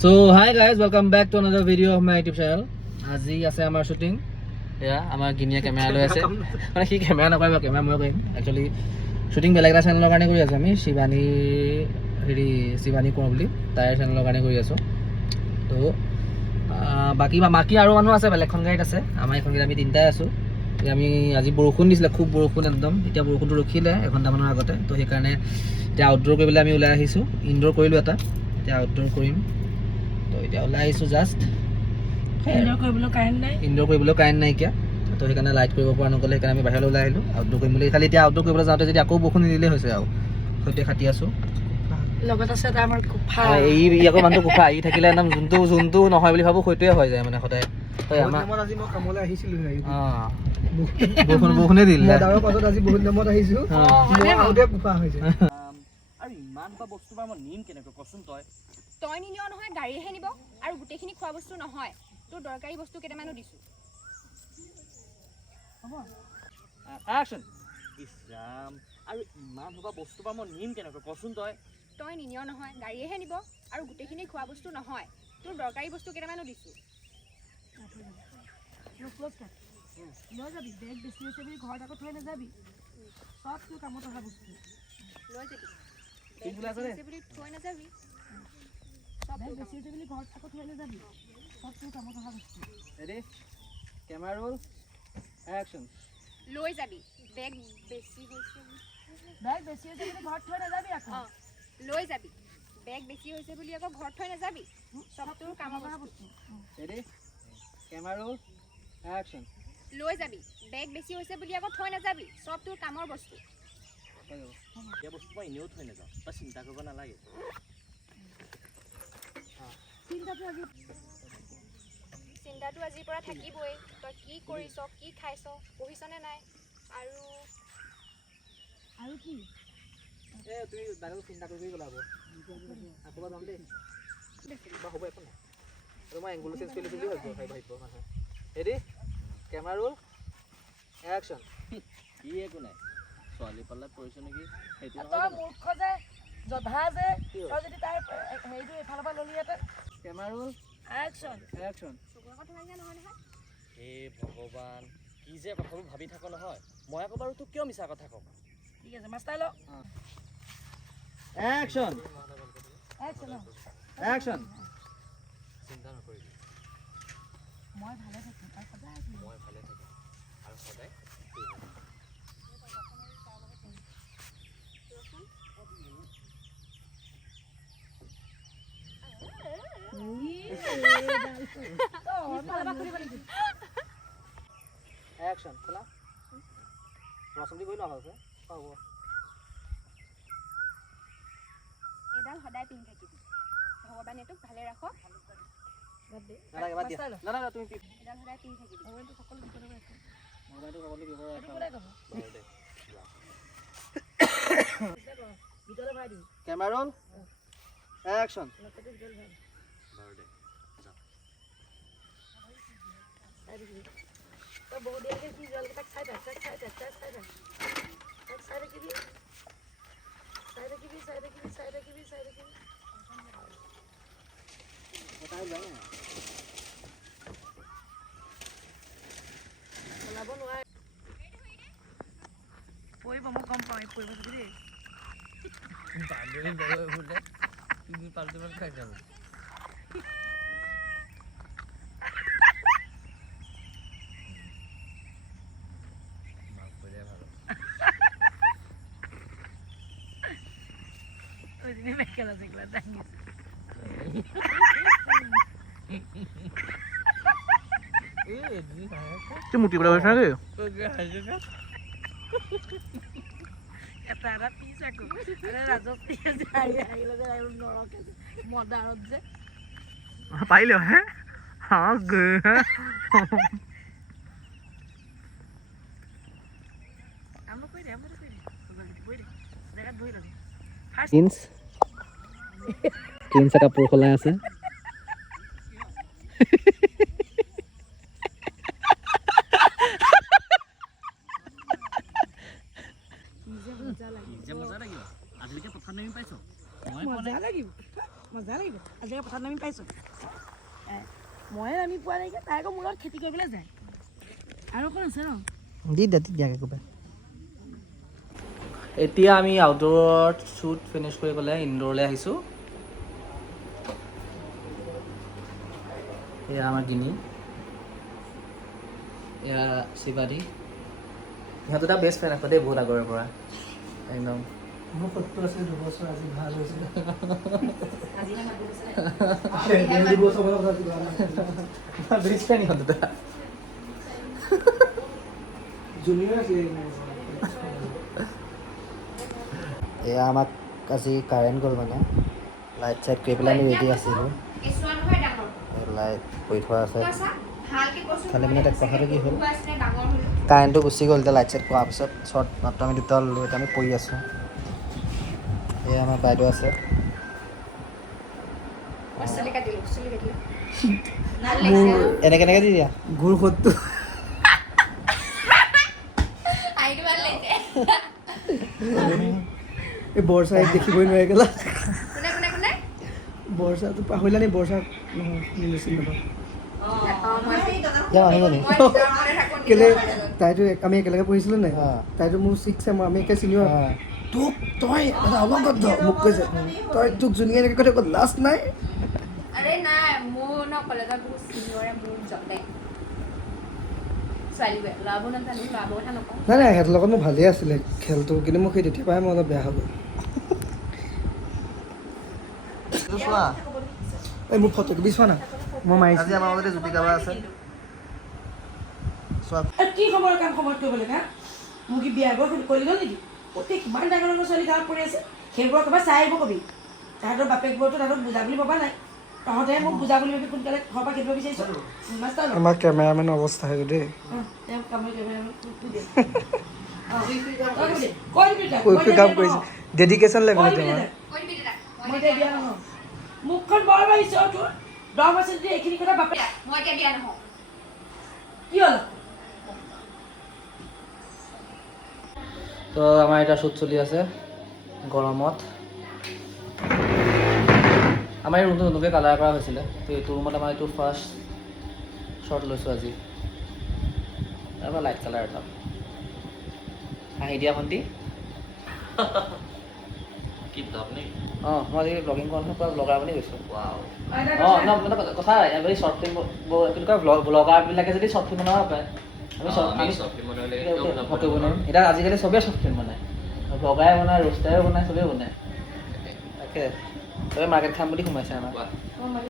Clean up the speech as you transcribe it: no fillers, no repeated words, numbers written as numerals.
So hi guys, welcome back to another video of my YouTube channel. আজি আছে আমাৰ shooting এয়া আমাৰ গিনিয়া কেমেৰা লৈ আছে মানে কি কেমেৰা নকৰিব কেমেৰা মই কৰিম একচুয়ালি শুটিং বেলেগ এটা চেনেলৰ কাৰণে কৰি আছো আমি শিৱানী কোৱা বুলি তাইৰ চেনেলৰ কাৰণে কৰি আছো তো বাকি আৰু মানুহ আছে বেলেগখন গাড়ীত আছে আমাৰ এখন গাড়ীত আমি তিনটাই আছো আমি আজি বৰষুণ দিছিলে খুব বৰষুণ একদম এতিয়া বৰষুণটো ৰখিলে এঘণ্টামানৰ আগতে তো সেইকাৰণে এতিয়া আউটডোৰ কৰিবলৈ আমি ওলাই আহিছোঁ ইনডোৰ কৰিলোঁ এটা এতিয়া আউটডোৰ কৰিম তো এতিয়া ওলাই আহিছোঁ জাষ্ট ইনডোৰ কৰিবলৈ কাৰেণ্ট নাইকিয়া তো সেইকাৰণে লাইট কৰিব পৰা নগ'লে সেইকাৰণে আমি বাহিৰলৈ ওলাই আহিলোঁ আউটডোৰ কৰিম বুলি খালি এতিয়া আউটডোৰ কৰিবলৈ যাওঁতে যদি আকৌ বৰষুণ নিদিলেই হৈছে আৰু সৈতে খাটি আছোঁ লগত আছে আমাৰ কুফা এই আকৌ মানুহটো কুফা আহি থাকিলে একদম যোনটো নহয় বুলি ভাবোঁ সেইটোৱে হৈ যায় মানে সদায় আজি মই কামলৈ আহিছিলোঁ বৰষুণে দিলে পাছত আজি বহুত নামত আহিছোঁ কুফা হৈছে আৰু ইমান বা বস্তু মই নিম কেনেকৈ কচোন তই নিনিয় নহয় গাড়ীহে নিব আৰু গোটেইখিনি খোৱা বস্তু নহয় তোৰ দৰকাৰী বস্তু কেইটামানো দিছো হ'ব একচন ইছৰাম আৰু ইমান বা বস্তু মই নিম কেনেকৈ কচোন তই নিনিয় নহয় গাড়ীহে নিব আৰু গোটেইখিনি খোৱা বস্তু নহয় তোৰ দৰকাৰী বস্তু কেইটামানো দিছো লৈ যাবি বেগ বেছি হৈছে বুলি ঘৰত আকৌ থৈ নাযাবি সব তোৰ কামত অহা বস্তু লৈ যাবি বেগ বেছি হৈছে বুলি থৈ নাযাবি বেগ বেছি হৈছে বুলি ঘৰত আকৌ থৈ নাযাবি সব তোৰ কামত অহা বস্তু ৰেডি কেমেৰা ৰোল একচন লৈ যাবি বেগ বেছি হৈছে বুলি ঘৰত থৈ নাযাবি আকৌ লৈ যাবি বেগ বেছি হৈছে বুলি আকৌ ঘৰত থৈ নাযাবি সব তোৰ কামত অহা বস্তু ৰেডি কেমেৰা ৰোল একচন লৈ যাবি বেগ বেছি হৈছে বুলি আকৌ থৈ নাযাবি সব তোৰ কামৰ বস্তু এই বস্তু মই এনেও থৈ নাযাওঁ তই চিন্তা কৰিব নালাগে চিন্তাটো আজিৰ পৰা থাকিবই তই কি কৰিছ কি খাইছ পঢ়িছনে নাই আৰু কি তুমি বাইদেউ চিন্তা কৰি গ'লা আকৌ যাম দেই হ'ব একো নাই আৰু মই এংগুল চেঞ্জ কৰি লৈছোঁ বুলি ভাবিব মানুহে ৰেডি কেমেৰা ৰোল একচন কি একো নাই ছোৱালী পাল্লাত পৰিছোঁ নেকি সেইটো মূৰ্খ যে জধা যে তই যদি তাই হেৰিটো এফালৰ পৰা ল'লিহেঁতেন কেমেৰা ৰোল একচন চকুৰ কথা লাগে নহয় নহয় হে ভগৱান কি যে কথাবোৰ ভাবি থাক নহয় মই আকৌ বাৰু তোক কিয় মিছা কথা ক'ম ঠিক আছে মাষ্টাৰ ল একচন চিন্তা নকৰিবি মই ভালে থাকিম তাই সদায় মই ভালে থাকিম আৰু সদায় একচন খোলা ৰচনী কৰি লোৱা হৈছে হ'ব এডাল সদায় পিন্ধি থাকিবি ভগৱানে তোক ভালে ৰাখক নালাগে বাদ দিয়া না তুমি এডাল সদায় পিন্ধি থাকিবি মোবাইলটো সকলো বিপদে ৰাখে মোবাইলটো সকলো ব্যৱহাৰ ভিতৰলৈ ভৰাই দিম কেমেৰা ৰোল একচন তই বহুত দেৰিলৈকে কি জলকেইটাক চাই থাকিবি ওলাব নোৱাৰে পৰিব মই গম পাওঁ পৰিব দেই পাল্টি খাই যাব মেখেলা চেখেলা দাঙিছে মুটি পেলাই গৈছে নেকি এটা পিচ আকৌ ৰাজত্ব আহিলে যে নৰকে মদাৰত যে পাৰিলে হে আমৰা কই ৰে জায়গা বই ৰে কিনছ কাপোৰ খলাই আছে মজা লাগিব আজি পথাৰত নামি পাইছোঁ ময়ে নামি পোৱা নাইকিয়া তাই আকৌ মোৰ লগত খেতি কৰিবলৈ যায় আৰু অকণ আছে ন দি দিয়া একেবাৰে এতিয়া আমি আউটডোৰত শ্বুট ফিনিছ কৰি পেলাই ইনডোৰলৈ আহিছোঁ এয়া আমাৰ গিনি এয়া শিৱাদী ইহঁত দুটা বেষ্ট ফ্ৰেণ্ড আকৌ দেই বহুত আগৰে পৰা একদম মোৰ ফটো আছে 2 বছৰ আজি ভাল হৈছে বেষ্ট ফ্ৰেণ্ড ইহঁত দুটা এয়া আমাক আজি কাৰেণ্ট গ'ল মানে লাইট চাইট কৰি পেলাই আমি ৰেডি আছিলোঁ লাইট কৰি থোৱা আছে খালি মানে এতিয়া কথাটো কি হ'ল কাৰেণ্টটো গুচি গ'ল এতিয়া লাইট চাইট কৰাৰ পিছত শ্বৰ্ট মাত্ৰ আমি দুটা ল'লোঁ এতিয়া আমি পৰি আছোঁ এয়া আমাৰ বাইদেউ আছে এনেকৈ দি দিয়া গুৰ সোঁতটো এই বৰ্ষাই দেখিবই নোৱাৰে কেলা বৰ্ষাটো পাহৰিলা নি বৰ্ষা কেলে তাইতো আমি একেলগে পঢ়িছিলোঁ নাই তাইতো মোৰ 6 চেম আমি একে চিনিয়ৰ তোক তই অলপ মোক কৈছে তই তোক যোনে এনেকৈ কথা ক'ত লাষ্ট নাই নাই সিহঁতৰ লগত মোৰ ভালেই আছিলে খেলটো কিন্তু মোক সেই তেতিয়াৰ পৰাই মই অলপ বেয়া হৈ গ'ল এই মোৰ ফটো কপি চোৱা না মই মাৰিছোঁ আজি আমাৰ মাজতে জ্যোতি কাবা আছে চোৱা কি সময়ৰ কাম সময়ত কৰিবলৈ হা মোক কি বিয়া গৈ কৰি গ'ল নেকি অতি কিমান ডাঙৰ ডাঙৰ ছোৱালী গাঁৱত পৰি আছে সেইবোৰ একেবাৰে চাই আহিব কবি তাহাঁতৰ বাপেকবোৰতো তাহাঁতক বুজা বুলি ভবা নাই তহঁতে মোক বুজা বুলি ভাবি সোনকালে ঘৰৰ পৰা খেদিব বিচাৰিছ আমাৰ কেমেৰামেনৰ অৱস্থা সেইটো দেই কাম কৰিছে ডেডিকেশ্যন লাগে মুখখন বৰ বাঢ়িছে তোৰ 10 বছৰ যদি এইখিনি কথা বাপে কি হ'ল তো আমাৰ এটা শ্বুট চলি আছে গৰমত আমাৰ এই ৰুমটো নতুনকৈ কালাৰ কৰা হৈছিলে তো এইটো ৰুমত আমাৰ এইটো ফাৰ্ষ্ট শ্বট লৈছোঁ আজি তাৰপৰা লাইট কালাৰ এটা হাঁহি দিয়া ভণ্টি অঁ মই আজি ব্লগিং কৰা পৰা ব্লগাৰ বুলি কৈছোঁ অঁ ন মানে কথা এই শ্বৰ্ট ফিল্ম কি কয় ব্লগাৰবিলাকে যদি শ্বৰ্ট ফিল্ম বনাব পাৰে এতিয়া আজিকালি চবেই শ্বৰ্ট ফিল্ম বনায় ব্লগাৰে বনায় ৰোষ্টাৰে বনায় চবেই বনায় তাকে চবেই মাৰ্কেট খাম বুলি সোমাইছে আমাৰ